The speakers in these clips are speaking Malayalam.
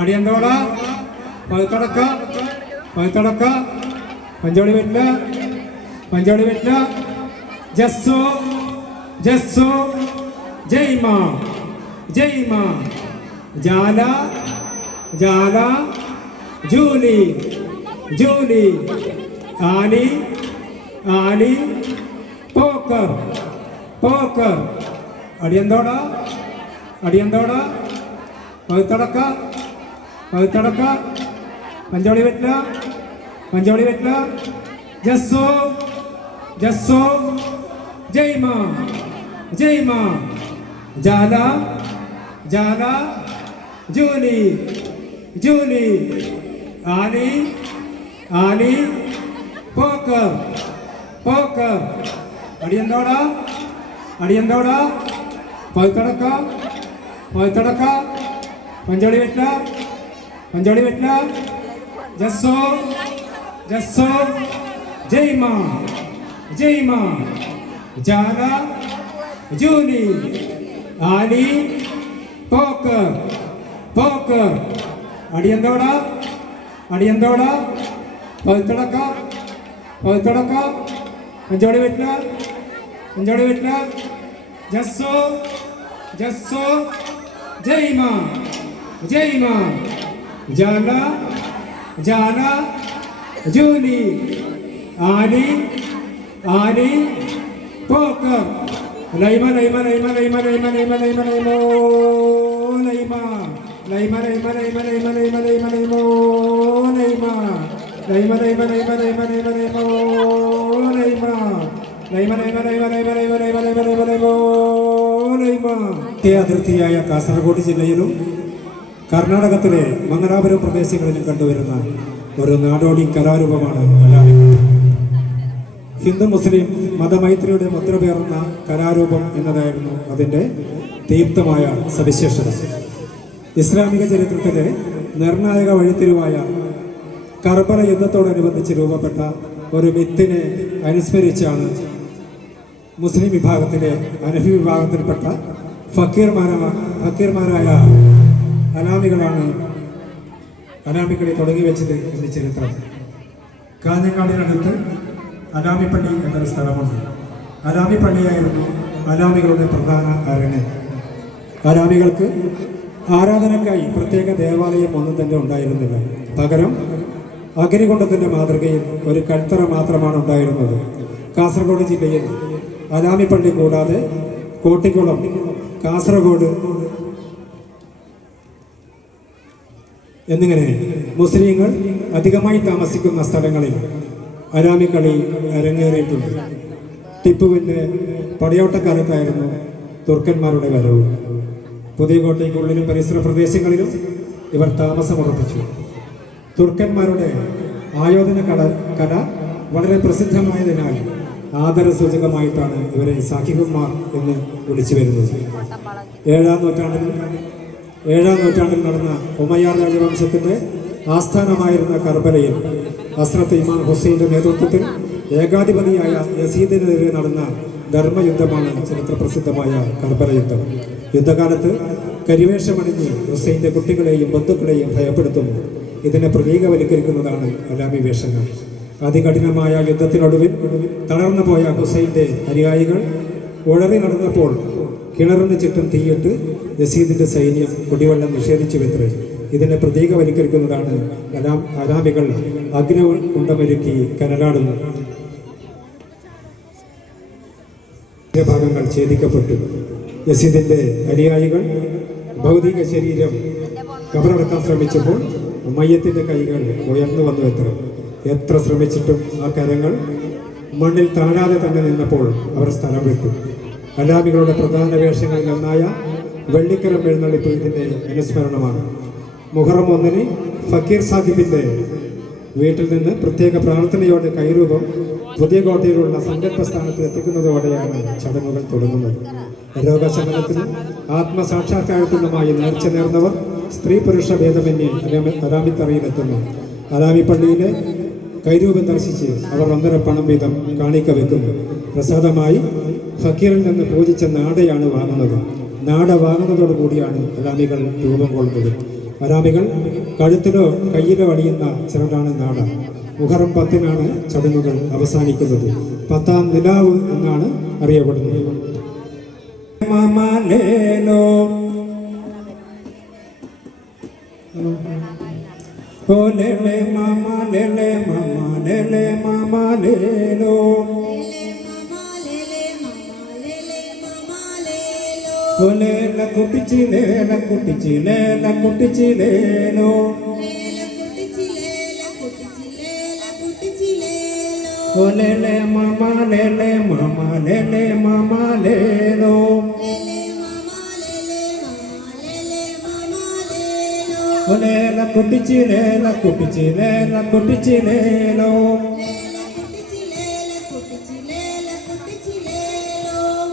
അടിയന്തോട പഴുത്തടക്ക പഞ്ചോളി വെറ്റില ജസ്സോ ജയ്മ ജാല ജൂലി ആലി പോക്കർ അടിയന്തോട പഴുത്തടക്ക പഞ്ചോളി വെറ്റില ജസ്സോ ജയ്മ ജാല ജൂലി ആലി പോക്കർ അടിയന്തോട പഴുത്തടക്ക പഞ്ചോളി വെറ്റില ജസ്സോ ജയ്മ ജാല ജൂലി ആലി പോക്കർ അടിയന്തോട പഴുത്തടക്ക പഞ്ചോളി വെറ്റില ജസ്സോ ജയ്മ ജാല ജൂലി ആലി പോക്കർ ലൈമ അതിർത്തിയായ കാസർഗോഡ് ജില്ലയിലും കർണാടകത്തിലെ മംഗലാപുരം പ്രദേശങ്ങളിലും കണ്ടുവരുന്ന ഒരു നാടോടി കലാരൂപമാണ് അലാമി. ഹിന്ദു മുസ്ലിം മതമൈത്രിയുടെ മുദ്ര പേർന്ന കലാരൂപം എന്നതായിരുന്നു അതിൻ്റെ ദീപ്തമായ സവിശേഷത. ഇസ്ലാമിക ചരിത്രത്തിലെ നിർണായക വഴിത്തിരിവായ കർബല യുദ്ധത്തോടനുബന്ധിച്ച് രൂപപ്പെട്ട ഒരു മിത്തിനെ അനുസ്മരിച്ചാണ് മുസ്ലിം വിഭാഗത്തിലെ അനഫി വിഭാഗത്തിൽപ്പെട്ട ഫക്കീർമാരായ അലാമികളാണ് അലാമികളെ തുടങ്ങി വെച്ചത് എന്ന് ചരിത്രം. കാഞ്ഞങ്ങാടിനടുത്ത് അലാമിപ്പള്ളി എന്നൊരു സ്ഥലമുണ്ട്. അലാമിപ്പള്ളിയായിരുന്നു അലാമികളുടെ പ്രധാന അരങ്ങ്. അലാമികൾക്ക് ആരാധനയ്ക്കായി പ്രത്യേക ദേവാലയം ഒന്നും തന്നെ ഉണ്ടായിരുന്നില്ല. പകരം അഗ്നികുണ്ഡത്തിൻ്റെ മാതൃകയിൽ ഒരു കൽത്തറ മാത്രമാണ് ഉണ്ടായിരുന്നത്. കാസർഗോഡ് ജില്ലയിൽ അലാമിപ്പള്ളി കൂടാതെ കോട്ടിക്കുളം, കാസർഗോഡ് എന്നിങ്ങനെ മുസ്ലിങ്ങൾ അധികമായി താമസിക്കുന്ന സ്ഥലങ്ങളിൽ അലാമിക്കളി അരങ്ങേറിയിട്ടുണ്ട്. ടിപ്പുവിൻ്റെ പടയോട്ടക്കാലത്തായിരുന്നു തുർക്കന്മാരുടെ വരവ്. പുതിയ കോട്ടയ്ക്കുള്ളിലും പരിസര പ്രദേശങ്ങളിലും ഇവർ താമസമുറപ്പിച്ചു. തുർക്കന്മാരുടെ ആയോധന കല വളരെ പ്രസിദ്ധമായതിനാൽ ആദരസൂചകമായിട്ടാണ് ഇവരെ സാഹിബന്മാർ എന്ന് വിളിച്ചു വരുന്നത്. ഏഴാം നൂറ്റാണ്ടിൽ നടന്ന ഉമയ്യാർ രാജവംശത്തിൻ്റെ ആസ്ഥാനമായിരുന്ന കർബലയിൽ ഹസ്രത്ത് ഇമാം ഹുസൈൻ്റെ നേതൃത്വത്തിൽ ഏകാധിപതിയായ യസീദിനെതിരെ നടന്ന ധർമ്മയുദ്ധമാണ് ചരിത്രപ്രസിദ്ധമായ കർബല യുദ്ധം. യുദ്ധകാലത്ത് കരിവേഷമണിഞ്ഞ് ഹുസൈൻ്റെ കുട്ടികളെയും ബന്ധുക്കളെയും ഭയപ്പെടുത്തുന്നു. ഇതിനെ പ്രതീകവൽക്കരിക്കുന്നതാണ് അലാമി വേഷങ്ങൾ. അതികഠിനമായ യുദ്ധത്തിനൊടുവിൽ തളർന്നു പോയ ഹുസൈൻ്റെ അനുയായികൾ ഉഴറി നടന്നപ്പോൾ കിണറിന് ചുറ്റും തീയിട്ട് യസീദിൻ്റെ സൈന്യം കുടിവെള്ളം നിഷേധിച്ചുവെത്രേ. ഇതിനെ പ്രതീകവൽക്കരിക്കുന്നതാണ് അലാമികൾ അഗ്നികുണ്ഡമൊരുക്കി കനലാടുന്നു. ഭാഗങ്ങൾ ഛേദിക്കപ്പെട്ടു. യസീദിൻ്റെ അനുയായികൾ ഭൗതിക ശരീരം കബറടക്കാൻ ശ്രമിച്ചപ്പോൾ മയ്യത്തിൻ്റെ കൈകൾ ഉയർന്നു വന്നു എത്ര ശ്രമിച്ചിട്ടും ആ കരങ്ങൾ മണ്ണിൽ താഴാതെ തന്നെ നിന്നപ്പോൾ അവർ സ്ഥലം വിട്ടു. അലാമികളുടെ പ്രധാന വേഷങ്ങളിൽ ഒന്നായ വെള്ളിക്കരം എഴുന്നള്ളിപ്പ് ഇതിൻ്റെ അനുസ്മരണമാണ്. മുഹറം 1 ഫക്കീർ സാഹിബിൻ്റെ വീട്ടിൽ നിന്ന് പ്രത്യേക പ്രാർത്ഥനയോടെ കൈരൂപം പുതിയ കോട്ടയിലുള്ള സങ്കല്പ സ്ഥാനത്ത് എത്തിക്കുന്നതോടെയാണ് ചടങ്ങുകൾ തുടങ്ങുന്നത്. രോഗശമനത്തിനും ആത്മസാക്ഷാത്കാരത്തിനുമായി നേർച്ച നേർന്നവർ സ്ത്രീ പുരുഷ ഭേദമന്യേ അരാമിത്തറയിലെത്തുന്നു. അരാമിപ്പള്ളിയിലെ കൈരൂപം ദർശിച്ച് അവർ 1.5 പണം വീതം കാണിക്ക വെക്കുന്നു. പ്രസാദമായി ഫക്കീറിൽ നിന്ന് പൂജിച്ച നാടയാണ് വാങ്ങുന്നത്. നാട വാങ്ങുന്നതോടു കൂടിയാണ് അരാമികൾ രൂപം കൊള്ളുന്നത്. അരാമികൾ കഴുത്തിലോ കയ്യിലോ അണിയുന്ന ചിറകാണ് നാട. മുഹറം 10-നാണ് ചടങ്ങുകൾ അവസാനിക്കുന്നത്. 10-ാം നിലാവ് എന്നാണ് അറിയപ്പെടുന്നത്. ലേല കുട്ടിച്ചിലേല കുട്ടിച്ചിലേല കുട്ടിച്ചിലേലോ ലേലെ മാമാ ലേലെ മാമാ ലേലെ മാമാ ലേലോ ലേല കുട്ടിച്ചിലേല കുട്ടിച്ചിലേല കുട്ടിച്ചിലേലോ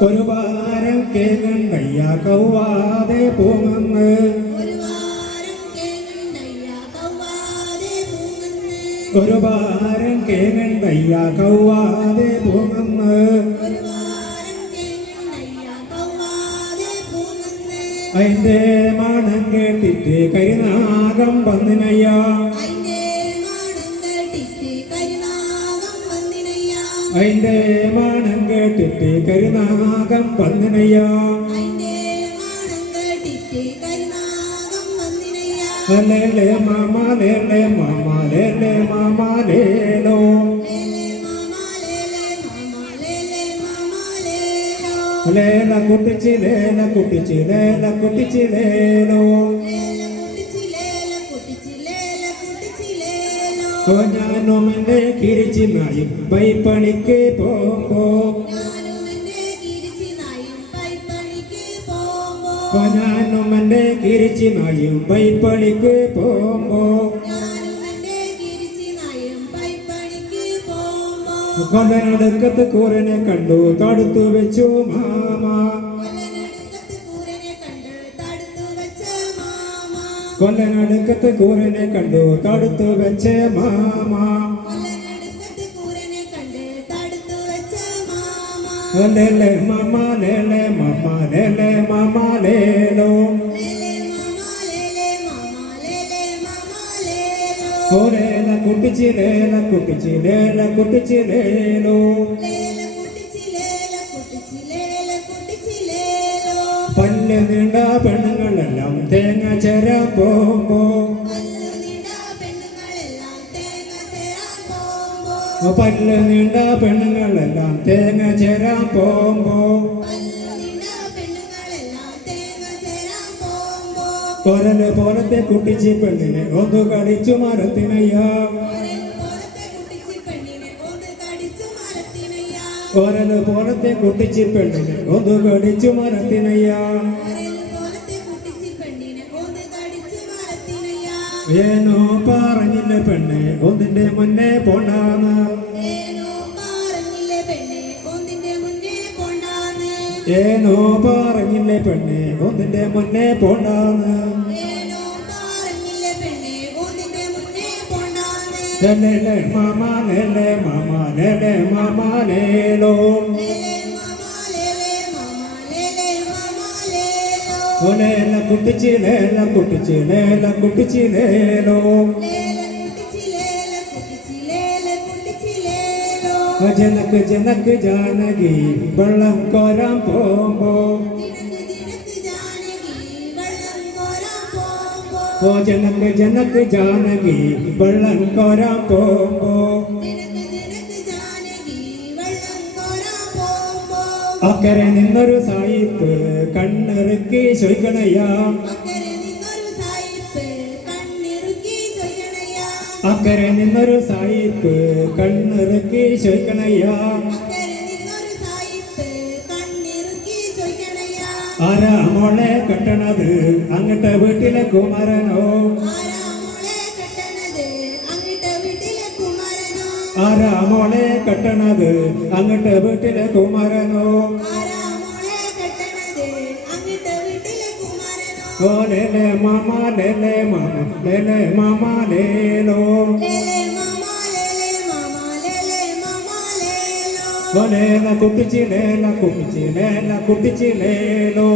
ഒരു വാരം കേങ്ങണ്ടയ്യ കൗവാതെ പോങ്ങന്ന് ഒരു വാരം കേങ്ങണ്ടയ്യ കൗവാതെ പോങ്ങന്ന് അതിന്റെ മണം കേട്ടിട്ട് കൈനാഗം വന്നിനയ്യ അതിന്റെ മണം കേട്ടിട്ട് കരുനാഗം വന്നിനയ്യ ലേലെ മാമാ ലേലെ മാമാ ലേലെ മാമാ ലേലോ ലേല കുട്ടിച്ചിലേല കുട്ടിച്ചിലേല കുട്ടിച്ചിലേലോ ഞാനും എൻ്റെ കിരിച്ചിനായും പൈപ്പണിക്ക് പോകുമ്പോ ഞാനും എൻ്റെ കിരിച്ചിനായും പൈപ്പണിക്ക് പോകുമ്പോ കൊല്ലനടുക്കത്ത് കൂരനെ കണ്ടു തടുത്തു വെച്ചു മാമ കൊല്ലനടുക്കത്ത് കൂരനെ കണ്ടു തടുത്തു വെച്ച മാമ ലേലെ മാമാ ലേലെ മാമാ ലേലെ മാമാ ലേലോ ലേല കുട്ടിച്ചിലേല കുട്ടിച്ചിലേല കുട്ടിച്ചിലേലോ പല്ല് നീണ്ട പെണ്ണുങ്ങളെല്ലാം തേങ്ങ ചേരാൻ പോകുമ്പോ പല്ല് നീണ്ട പെണ്ണുങ്ങളെല്ലാം തേങ്ങ ചേരാൻ പോകുമ്പോ കൊരല് പോലത്തെ കുട്ടിച്ചി പെണ്ണിനെ ഒന്ന് കടിച്ചു മരത്തിനയ്യ കൊരല് പോലത്തെ കുട്ടിച്ചി പെണ്ണിനെ ഒന്ന് കടിച്ചു മരത്തിനയ്യ ഏനോ പറഞ്ഞില്ല പെണ്ണെ ഒന്നിന്റെ മുന്നേ പോണ്ടാന്ന് ഏനോ പറഞ്ഞില്ല പെണ്ണെ ഒന്നിന്റെ മുന്നേ പോണ്ടാന്ന് ലേലെ മാമാ ലേലെ മാമാ ലേലെ മാമാ ലേലോ ലേല കുട്ടിച്ചിലേല കുട്ടിച്ചിലേല കുട്ടിച്ചിലേലോ ജനക്ക് ജനക്ക് ജാനകി വെള്ളം കോരാൻ പോകുമ്പോ ജനക്ക് ജനക്ക് ജാനകി വെള്ളം കോരാൻ പോകുമ്പോ അക്കരെ നിന്നൊരു സായിപ്പ് കണ്ണിറുക്കി ചോയ്ക്കണയ്യ അക്കരെ നിന്നൊരു സായിപ്പ് കണ്ണിറുക്കി ചോയ്ക്കണയ്യ ആരാ മോളെ കെട്ടണത് അങ്ങട്ട് വീട്ടിലെ കുമാരനോ ആരാ മോളെ കെട്ടണത് അങ്ങട്ട് വീട്ടിലെ കുമാരനോ ഓ ലേലെ മാമ ലേലെ മാമ ലേലെ മാമ ലേലോ ഓ ലേല കുട്ടിച്ചി ലേല കുട്ടിച്ചി ലേല കുട്ടിച്ചി ലേലോ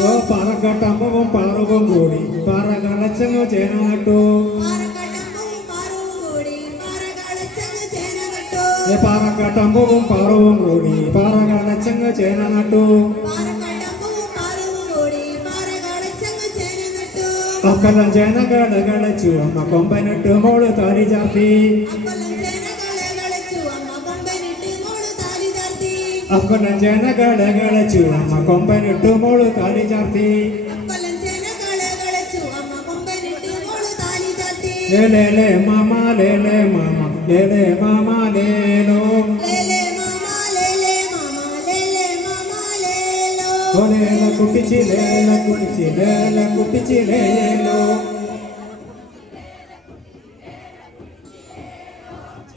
ഓ പാറക്കാട്ടമ്പവും പാറവും കൂടി പാറ കളച്ചങ്ങോ ചേനാട്ടു പാറക്കാട്ടമ്പവും പാറവും കൂടി പാറ കളച്ചങ്ങ് ചേന നട്ടു ഒക്കെല്ലാം ചേനകള് കളച്ചു അമ്മ കൊമ്പനിട്ട് മോള് താലി ചാർത്തി ഒക്കെല്ലാം ചേനകള് കളച്ചു അമ്മ കൊമ്പനിട്ട് മോള് താലി ചാർത്തി ലേലെ മാമ ലേലെ മാമ ലേലെ മാമ ലേലോ ഓ ലേല കുട്ടിച്ചി ലേല കുട്ടിച്ചി ലേല കുട്ടിച്ചി ലേലോ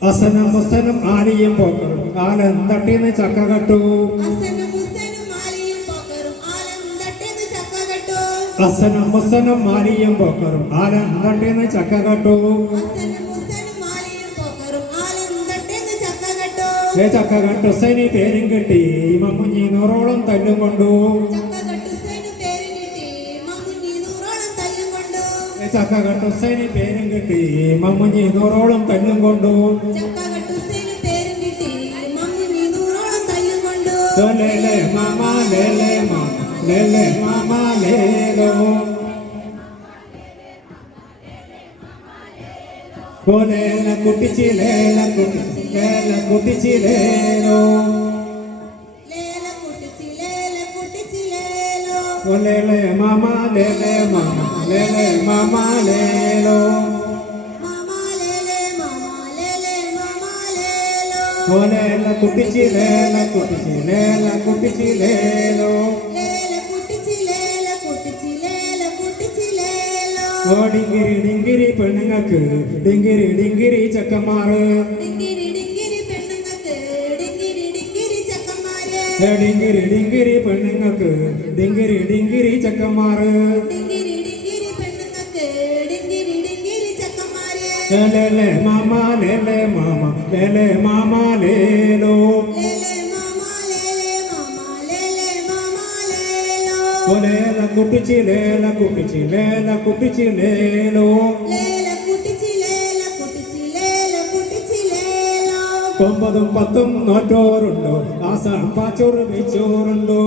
അസനം മുസനം ആലിയും പോക്കറും ആലം തട്ടിന്ന് ചക്ക കട്ടു അസനം മുസനം ആലിയും പോക്കറും ആലം തട്ടിന്ന് ചക്ക കട്ടു ചക്ക കട്ടു സൈനി പേരും കിട്ടി മമ്മുഞ്ഞി 100ഓളം തല്ലും കൊണ്ടു ചക്ക കട്ടു സൈനി പേരും കിട്ടി മമ്മുഞ്ഞി 100ഓളം തല്ലും കൊണ്ടു ലേലെ മാമ ലേലെ മാമ ലേലെ മാമ ലേലോ ഓ ലേല കുട്ടിച്ചി ലേല കുട്ടിച്ചി ലേല കുട്ടിച്ചി ലേലോ ഓ ലേലെ മാമ ലേലെ മാമ ലേലെ മാമ ലേലോ ഓ ലേല കുട്ടിച്ചി ലേല കുട്ടിച്ചി ലേല കുട്ടിച്ചി ലേലോ ഓ ഡിങ്കിരി ഡിങ്കിരി പെണ്ണുങ്ങൾക്ക് ഡിങ്കിരി ഡിങ്കിരി ചക്കന്മാറ് ഡിങ്കിരി ഡിങ്കിരി പെണ്ണുങ്ങൾക്ക് ഡിങ്കിരി ഡിങ്കിരി ചക്കന്മാറ് ലേലെ മാമ ലേലെ മാമ ലേലെ മാമ ലേലോ ഓ ലേല കുട്ടിച്ചി ലേല കുട്ടിച്ചി ലേല കുട്ടിച്ചി ലേലോ ഒമ്പതും പത്തും നോറ്റോറുണ്ടോ ആസാം പാച്ചോറ് വെച്ചോറുണ്ടോ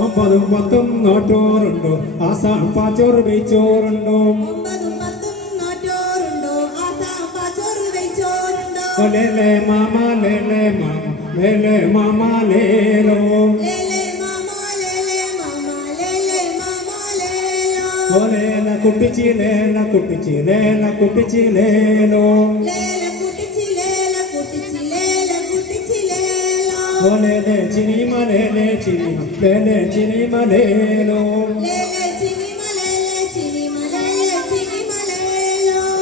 ഒമ്പതും പത്തും നോറ്റോറുണ്ടോ ആസാം പാച്ചോറ് വെച്ചോറുണ്ടോ ലേലെ മാമ ലേലെ മാമ ലേലെ മാമ ലേലോ ഓ ലേല കുട്ടിച്ചി ലേല കുട്ടിച്ചി ലേല കുട്ടിച്ചി ലേലോ ഓ ലേലെ ചിനിമ ലേലെ ചിനിമ ലേലെ ചിനിമ ലേലോ